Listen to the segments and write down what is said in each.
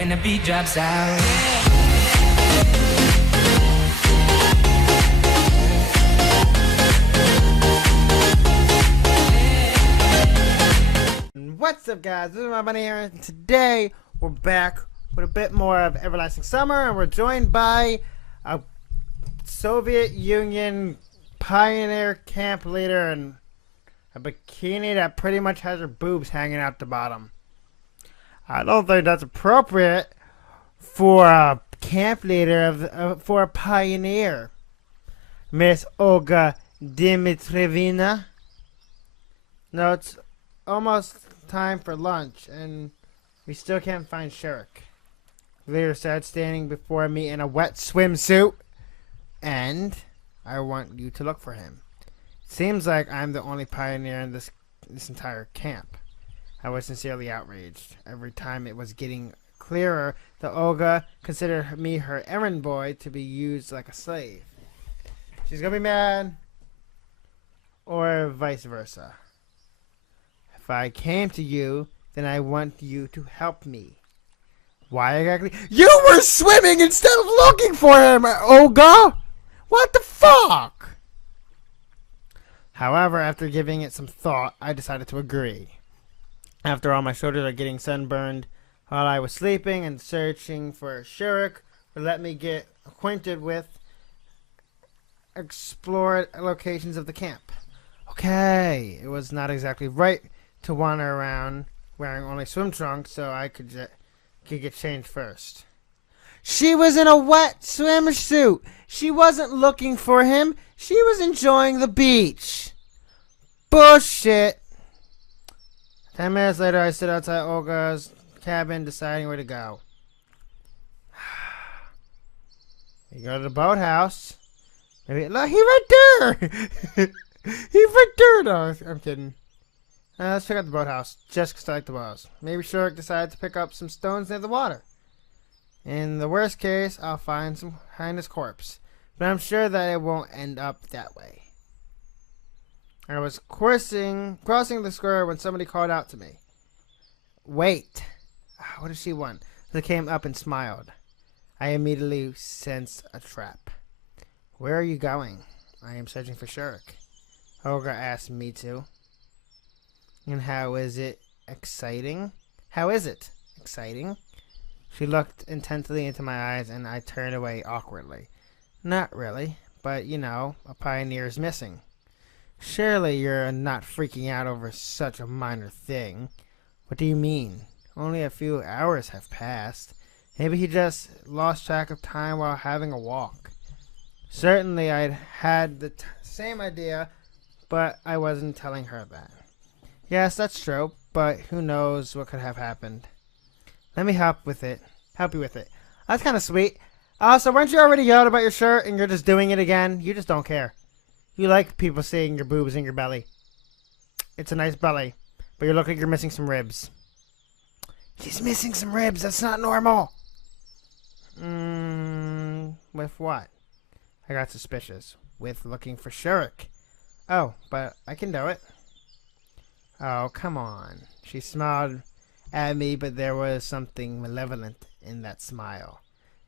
when the beat drops out. What's up, guys? This is my buddy here, and today we're back with a bit more of Everlasting Summer, and we're joined by a Soviet Union pioneer camp leader and a bikini that pretty much has her boobs hanging out the bottom. I don't think that's appropriate for a camp leader for a pioneer. Miss Olga Dimitrievna. No, it's almost time for lunch, and we still can't find Shurik. Leader said, standing before me in a wet swimsuit, and I want you to look for him. Seems like I'm the only pioneer in this entire camp. I was sincerely outraged. Every time it was getting clearer that Olga considered me her errand boy to be used like a slave. She's gonna be mad, or vice versa. If I came to you, then I want you to help me. Why exactly? You were swimming instead of looking for him, Olga! What the fuck? However, after giving it some thought, I decided to agree. After all, my shoulders are getting sunburned while I was sleeping, and searching for Shurik would let me get acquainted with explored locations of the camp. Okay, it was not exactly right to wander around wearing only swim trunks, so I could get changed first. She was in a wet swimsuit. She wasn't looking for him. She was enjoying the beach. Bullshit. 10 minutes later, I stood outside Olga's cabin, deciding where to go. You go to the boathouse. Maybe look, he right there. He's right there. No, I'm kidding. Let's check out the boathouse, just because I like the boats. Maybe Shurik decided to pick up some stones near the water. In the worst case, I'll find his corpse. But I'm sure that it won't end up that way. I was crossing the square when somebody called out to me. Wait. What does she want? They came up and smiled. I immediately sensed a trap. Where are you going? I am searching for Shurik. Olga asked me to. And how is it exciting? How is it exciting? She looked intently into my eyes, and I turned away awkwardly. Not really, but you know, a pioneer is missing. Surely you're not freaking out over such a minor thing. What do you mean? Only a few hours have passed. Maybe he just lost track of time while having a walk. Certainly I'd had the same idea, but I wasn't telling her that. Yes, that's true, but who knows what could have happened. Let me help you with it. That's kind of sweet. So weren't you already yelled about your shirt and you're just doing it again? You just don't care. You like people seeing your boobs and your belly. It's a nice belly, but you look like you're missing some ribs. She's missing some ribs. That's not normal. With what? I got suspicious. With looking for Shurik. Oh, but I can do it. Oh, come on. She smiled at me, but there was something malevolent in that smile.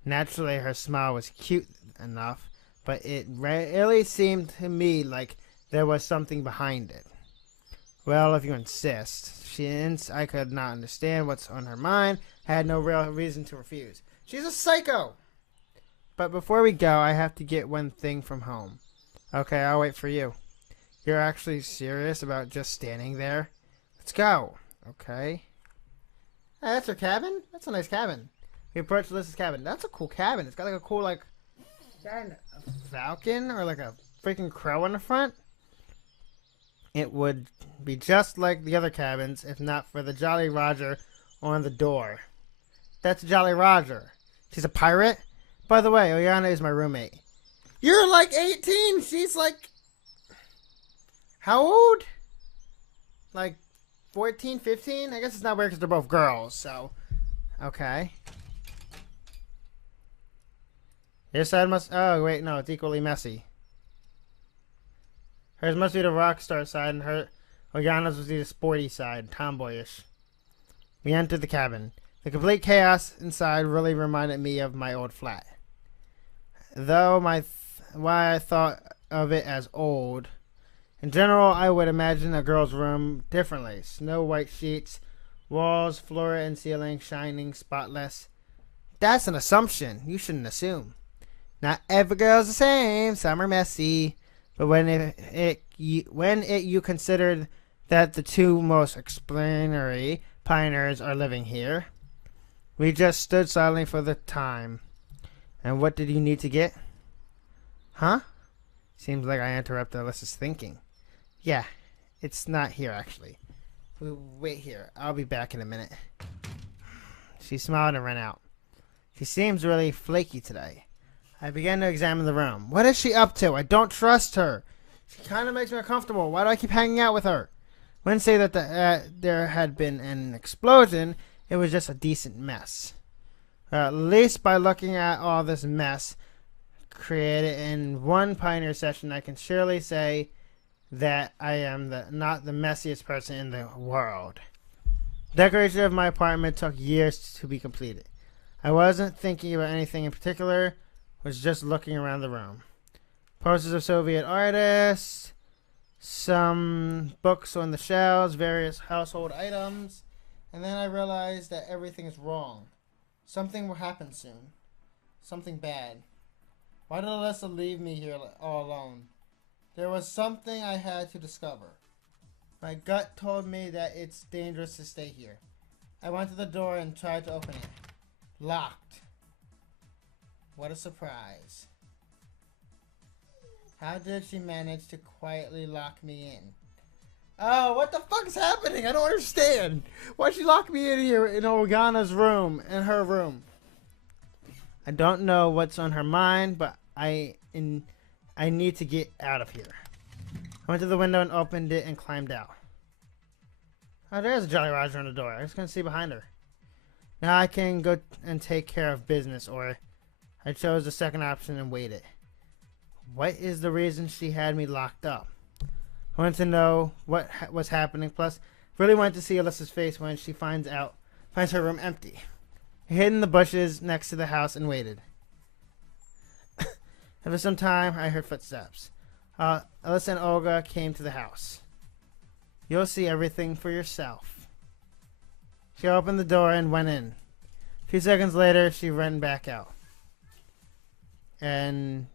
Naturally, her smile was cute enough, but it really seemed to me like there was something behind it. Well, if you insist. Since I could not understand what's on her mind, I had no real reason to refuse. She's a psycho! But before we go, I have to get one thing from home. Okay, I'll wait for you. You're actually serious about just standing there? Let's go. Okay. Hey, that's her cabin? That's a nice cabin. We approached Alyssa's cabin. That's a cool cabin. It's got like a cool, like, a falcon or like a freaking crow in the front. It would be just like the other cabins if not for the Jolly Roger on the door. That's Jolly Roger. She's a pirate? By the way, Oyana is my roommate. You're like 18. She's like... How old? Like 14, 15? I guess it's not weird because they're both girls, so... Okay. Your side must... Oh, wait, no, it's equally messy. Hers must be the rock star side, and Oyana's was the sporty side, tomboyish. We entered the cabin. The complete chaos inside really reminded me of my old flat. Though why I thought of it as old. In general, I would imagine a girl's room differently. Snow white sheets, walls, floor, and ceiling shining spotless. That's an assumption. You shouldn't assume. Not every girl's the same. Some are messy. But when you considered that the two most explanatory pioneers are living here, we just stood silently for the time. And what did you need to get? Huh? Seems like I interrupted Alyssa's thinking. Yeah, it's not here actually. Wait here. I'll be back in a minute. She smiled and ran out. She seems really flaky today. I began to examine the room. What is she up to? I don't trust her. She kind of makes me uncomfortable. Why do I keep hanging out with her? Wouldn't say that there had been an explosion. It was just a decent mess. At least by looking at all this mess created in one Pioneer session, I can surely say that I am not the messiest person in the world. Decoration of my apartment took years to be completed. I wasn't thinking about anything in particular, was just looking around the room. Posters of Soviet artists, some books on the shelves, various household items, and then I realized that everything is wrong. Something will happen soon. Something bad. Why did Alyssa leave me here all alone? There was something I had to discover. My gut told me that it's dangerous to stay here. I went to the door and tried to open it. Locked. What a surprise. How did she manage to quietly lock me in? Oh, what the fuck is happening? I don't understand. Why'd she lock me in here in Organa's room, in her room? I don't know what's on her mind, but I need to get out of here. I went to the window and opened it and climbed out. Oh, there's a Jolly Roger on the door. I was going to see behind her. Now I can go and take care of business, or I chose the second option and waited. What is the reason she had me locked up? I wanted to know what was happening, plus really wanted to see Alyssa's face when she finds her room empty. I hid in the bushes next to the house and waited. After some time, I heard footsteps. Alyssa and Olga came to the house. You'll see everything for yourself. She opened the door and went in. A few seconds later, she ran back out. And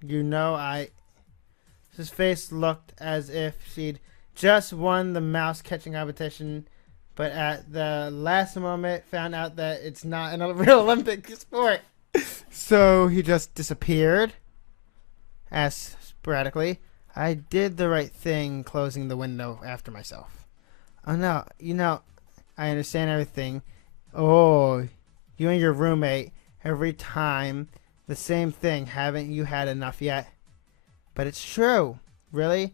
his face looked as if she'd just won the mouse catching competition, but at the last moment found out that it's not a real Olympic sport. So he just disappeared. Asked sporadically. I did the right thing closing the window after myself. Oh no, I understand everything. Oh, you and your roommate, every time the same thing. Haven't you had enough yet? But it's true. Really?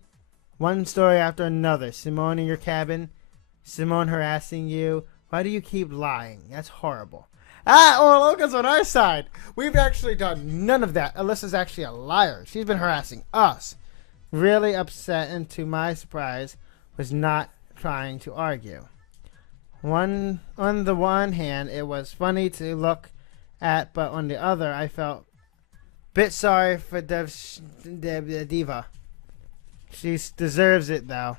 One story after another. Simone in your cabin. Simone harassing you. Why do you keep lying? That's horrible. Well, Olga's on our side. We've actually done none of that. Alyssa's actually a liar. She's been harassing us. Really upset, and to my surprise, was not trying to argue. On the one hand, it was funny to look at, but on the other, I felt a bit sorry for Diva. She deserves it, though.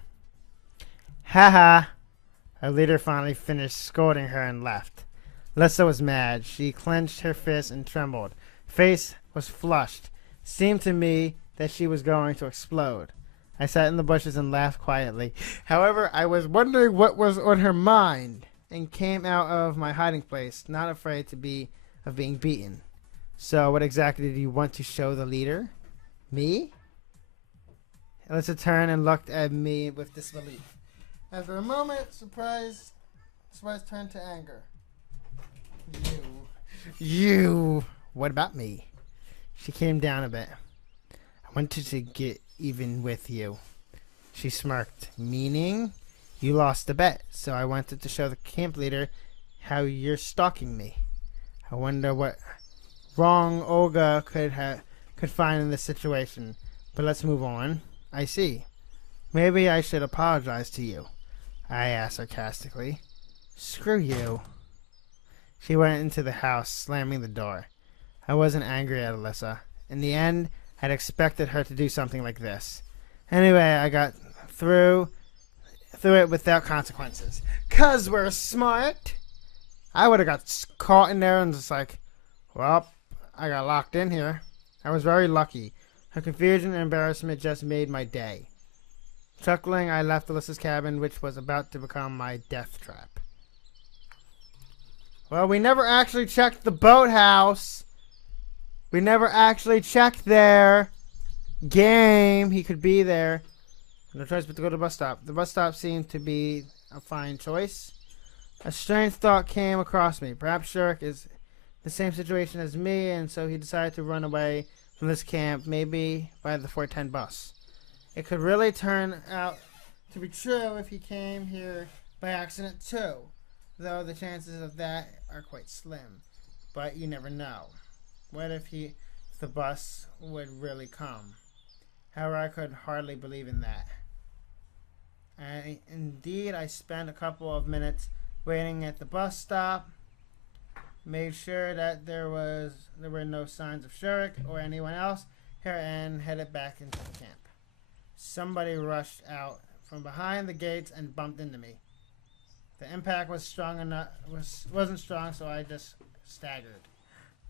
Haha. Our leader finally finished scolding her and left. Alyssa was mad. She clenched her fist and trembled. Face was flushed. Seemed to me that she was going to explode. I sat in the bushes and laughed quietly. However, I was wondering what was on her mind and came out of my hiding place, not afraid of being beaten. So, what exactly did you want to show the leader? Me? Alyssa turned and looked at me with disbelief. After a moment, surprise turned to anger. You. What about me? She came down a bit. I wanted to get even with you. She smirked. Meaning? You lost the bet, so I wanted to show the camp leader how you're stalking me. I wonder what wrong Olga could find in this situation. But let's move on. I see. Maybe I should apologize to you, I asked sarcastically. Screw you. She went into the house, slamming the door. I wasn't angry at Alyssa. In the end, I'd expected her to do something like this. Anyway, I got through it without consequences. 'Cause we're smart. I would have got caught in there and just like, well, I got locked in here. I was very lucky. Her confusion and embarrassment just made my day. Chuckling, I left Alyssa's cabin, which was about to become my death trap. Well, we never actually checked the boathouse. We never actually checked there. Game. He could be there. No choice but to go to the bus stop. The bus stop seemed to be a fine choice. A strange thought came across me. Perhaps Shurik is the same situation as me, and so he decided to run away from this camp, maybe by the 410 bus. It could really turn out to be true if he came here by accident too, though the chances of that are quite slim. But you never know. What if the bus would really come? However, I could hardly believe in that. And indeed, I spent a couple of minutes waiting at the bus stop, made sure that there were no signs of Shurik or anyone else here, and headed back into the camp. Somebody rushed out from behind the gates and bumped into me. The impact wasn't strong, so I just staggered.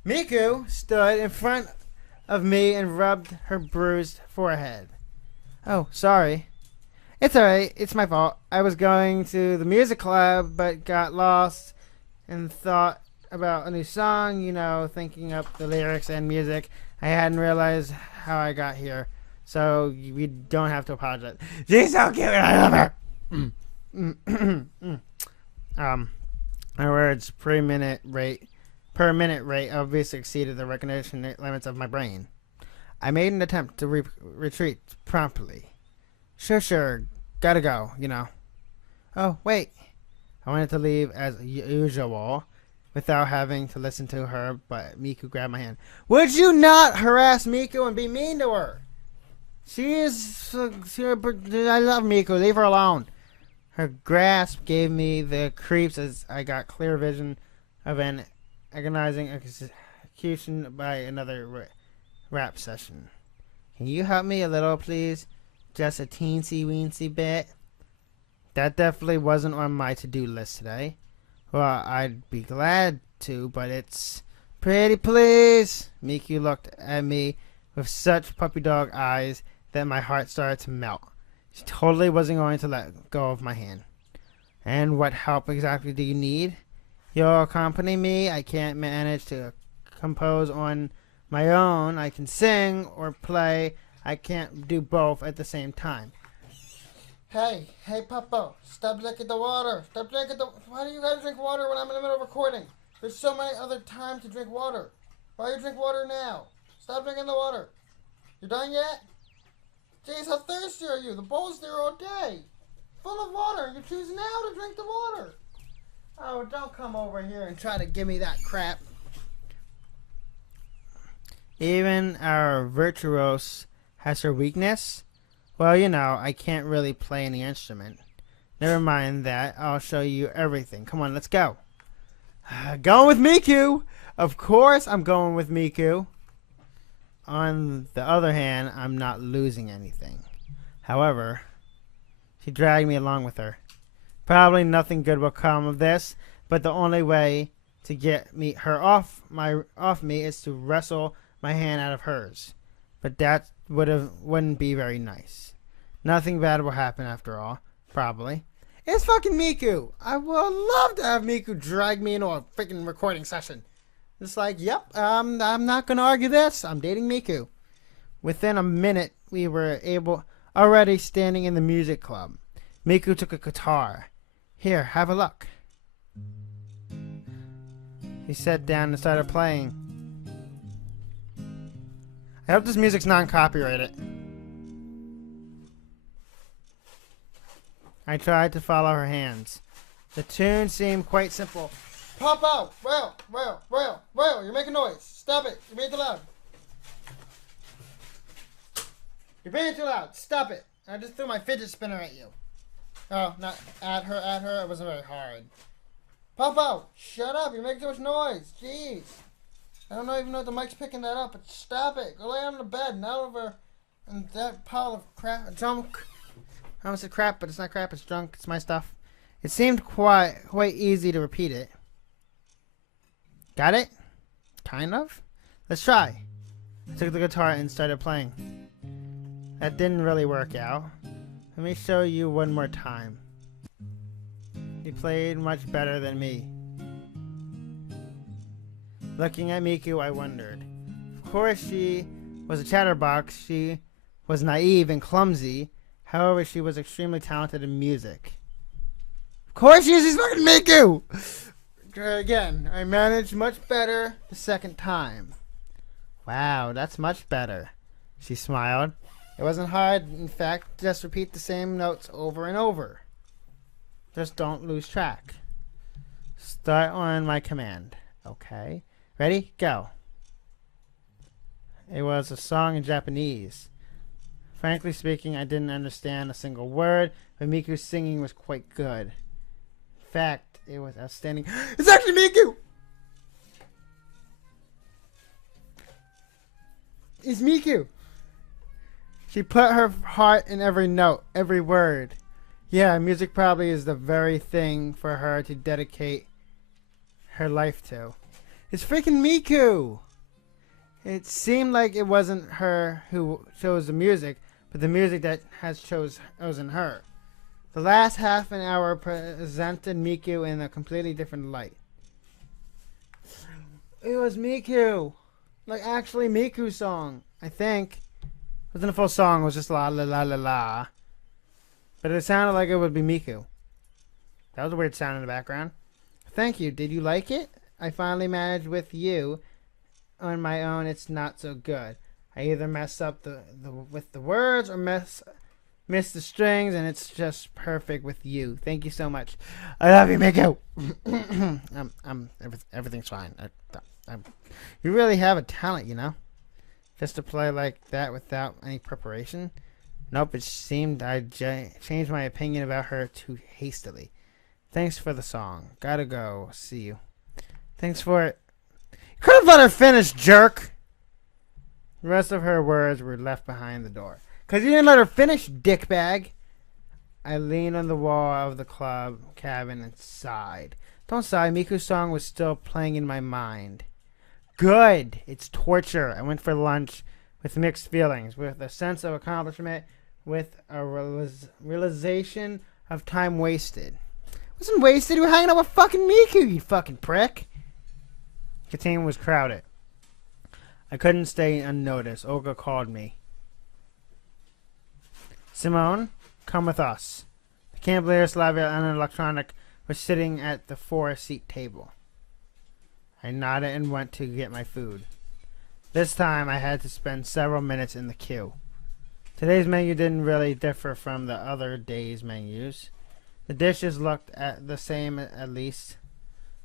Miku stood in front of me and rubbed her bruised forehead. Oh, sorry. It's alright. It's my fault. I was going to the music club, but got lost and thought about a new song, thinking up the lyrics and music. I hadn't realized how I got here, so we don't have to apologize. She's so cute. I love her. My words per minute rate obviously exceeded the recognition limits of my brain. I made an attempt to retreat promptly. Sure, gotta go, Oh, wait. I wanted to leave as usual without having to listen to her, but Miku grabbed my hand. Would you not harass Miku and be mean to her? I love Miku. Leave her alone. Her grasp gave me the creeps as I got clear vision of an agonizing execution by another rap session. Can you help me a little, please? Just a teensy-weensy bit? That definitely wasn't on my to-do list today. Well, I'd be glad to, but it's pretty please. Miku looked at me with such puppy dog eyes that my heart started to melt. She totally wasn't going to let go of my hand. And what help exactly do you need? You'll accompany me. I can't manage to compose on my own. I can sing or play. I can't do both at the same time. Hey, Papa, stop drinking the water. Why do you guys drink water when I'm in the middle of recording? There's so many other times to drink water. Why you drink water now? Stop drinking the water. You done yet? Jeez, how thirsty are you? The bowl's there all day. Full of water. You choose now to drink the water. Oh, don't come over here and try to give me that crap. Even our virtuose has her weakness. Well, I can't really play any instrument. Never mind that. I'll show you everything. Come on, let's go. Going with Miku. Of course I'm going with Miku. On the other hand, I'm not losing anything. However, she dragged me along with her. Probably nothing good will come of this, but the only way to get her off me is to wrestle my hand out of hers. But that wouldn't be very nice. Nothing bad will happen after all, probably. It's fucking Miku. I would love to have Miku drag me into a freaking recording session. It's like, yep, I'm not gonna argue this. I'm dating Miku. Within a minute, we were already standing in the music club. Miku took a guitar. Here, have a look. He sat down and started playing. I hope this music's non-copyrighted. I tried to follow her hands. The tune seemed quite simple. Pop out! Well, you're making noise. Stop it. You're being too loud. You're being too loud. Stop it. I just threw my fidget spinner at you. Oh, not at her. It wasn't very hard. Popo, shut up. You're making too much noise. Jeez. I don't even know if the mic's picking that up, but stop it. Go lay on the bed, not over in that pile of crap. Junk. I almost said crap, but it's not crap. It's junk. It's my stuff. It seemed quite easy to repeat it. Got it? Kind of? Let's try. I took the guitar and started playing. That didn't really work out. Let me show you one more time. He played much better than me. Looking at Miku, I wondered. Of course, she was a chatterbox. She was naive and clumsy. However, she was extremely talented in music. Of course, she's fucking Miku! Again, I managed much better the second time. Wow, that's much better. She smiled. It wasn't hard. In fact, just repeat the same notes over and over. Just don't lose track. Start on my command. Okay. Ready? Go. It was a song in Japanese. Frankly speaking, I didn't understand a single word, but Miku's singing was quite good. In fact, it was outstanding. It's actually Miku! It's Miku! She put her heart in every note, every word. Yeah, music probably is the very thing for her to dedicate her life to. It's freaking Miku! It seemed like it wasn't her who chose the music, but the music that has chosen her. The last half an hour presented Miku in a completely different light. It was Miku! Like actually Miku's song, I think. It wasn't a full song, it was just la la la la la. But it sounded like it would be Miku. That was a weird sound in the background. Thank you, did you like it? I finally managed with you. On my own, it's not so good. I either mess up with the words or miss the strings, and it's just perfect with you. Thank you so much. I love you, Miku. Everything's fine. You really have a talent, you know? Just to play like that without any preparation. Nope, it seemed I changed my opinion about her too hastily. Thanks for the song. Gotta go. See you. Thanks for it. You could have let her finish, jerk. The rest of her words were left behind the door. Because you didn't let her finish, dickbag. I leaned on the wall of the club cabin and sighed. Don't sigh. Miku's song was still playing in my mind. Good. It's torture. I went for lunch with mixed feelings, with a sense of accomplishment, with a realization of time wasted. It wasn't wasted. You were hanging out with fucking Miku, you fucking prick. The canteen was crowded. I couldn't stay unnoticed. Olga called me. Simone, come with us. The Cavalier, Slavia, and Electronic were sitting at the 4-seat table. I nodded and went to get my food. This time I had to spend several minutes in the queue. Today's menu didn't really differ from the other day's menus. The dishes looked the same at least.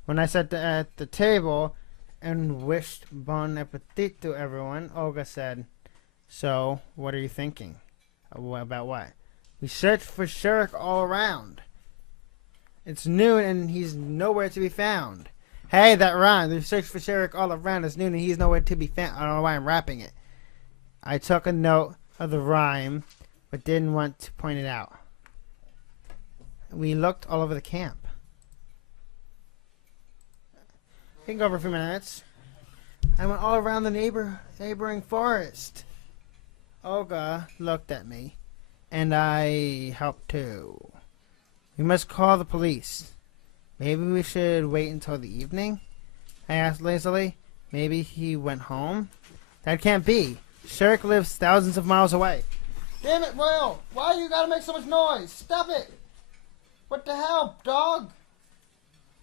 When I sat at the table and wished bon appetit to everyone, Olga said, "So, what are you thinking?" About what? We searched for Shurik all around. It's noon and he's nowhere to be found. Hey, that rhyme. We searched for Shurik all around. It's noon and he's nowhere to be found. I don't know why I'm rapping it. I took a note of the rhyme, but didn't want to point it out. We looked all over the camp. We can go over a few minutes. I went all around the neighboring forest. Olga looked at me, and I helped too. We must call the police. Maybe we should wait until the evening? I asked lazily. Maybe he went home? That can't be. Shurik lives thousands of miles away. Damn it, Will! Why you gotta make so much noise? Stop it! What the hell, dog?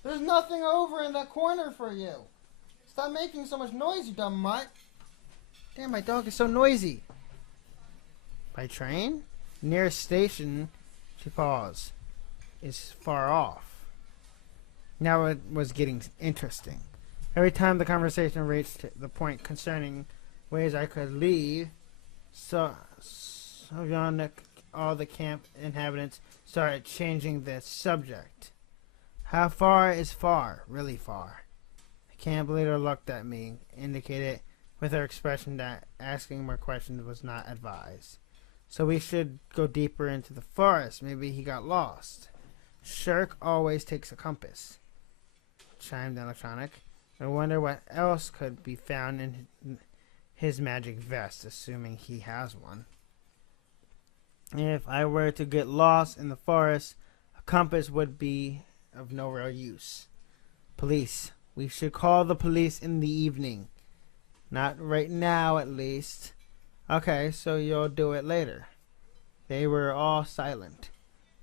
There's nothing over in that corner for you. Stop making so much noise, you dumb mutt. Damn, my dog is so noisy. By train? Nearest station, she paused, is far off. Now it was getting interesting. Every time the conversation reached the point concerning ways I could leave, so all the camp inhabitants started changing the subject. How far is far? Really far. I can't believe her looked at me, indicated with her expression that asking more questions was not advised. So we should go deeper into the forest. Maybe he got lost. Shurik always takes a compass, chimed electronic. I wonder what else could be found in his magic vest, assuming he has one. If I were to get lost in the forest, a compass would be of no real use. Police. We should call the police in the evening. Not right now, at least. Okay, so you'll do it later. They were all silent.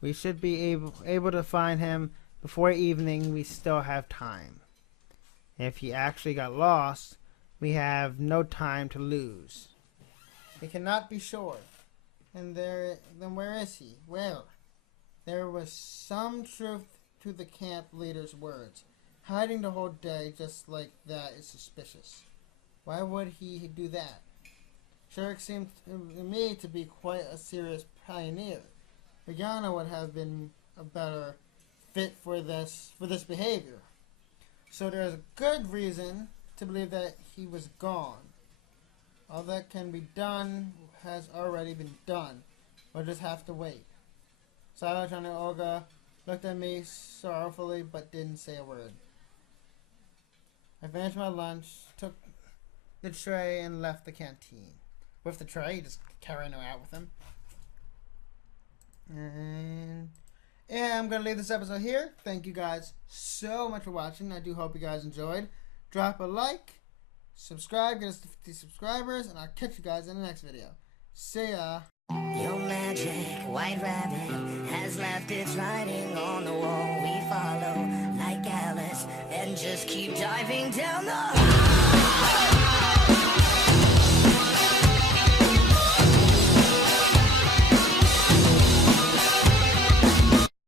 We should be able to find him before evening. We still have time. If he actually got lost, we have no time to lose. We cannot be sure. And then where is he? Well, there was some truth to the camp leader's words. Hiding the whole day just like that is suspicious. Why would he do that? Shurik seemed to me to be quite a serious pioneer. Rihanna would have been a better fit for this behavior. So there's a good reason to believe that he was gone. All that can be done has already been done. We'll just have to wait. Silent and Olga looked at me sorrowfully but didn't say a word. I finished my lunch, took the tray, and left the canteen. With the tray, just carrying it out with him. And yeah, I'm going to leave this episode here. Thank you guys so much for watching. I do hope you guys enjoyed. Drop a like, subscribe, get us to 50 subscribers, and I'll catch you guys in the next video. See ya. Your magic white rabbit has left its writing on the wall. We follow like Alice and just keep diving down the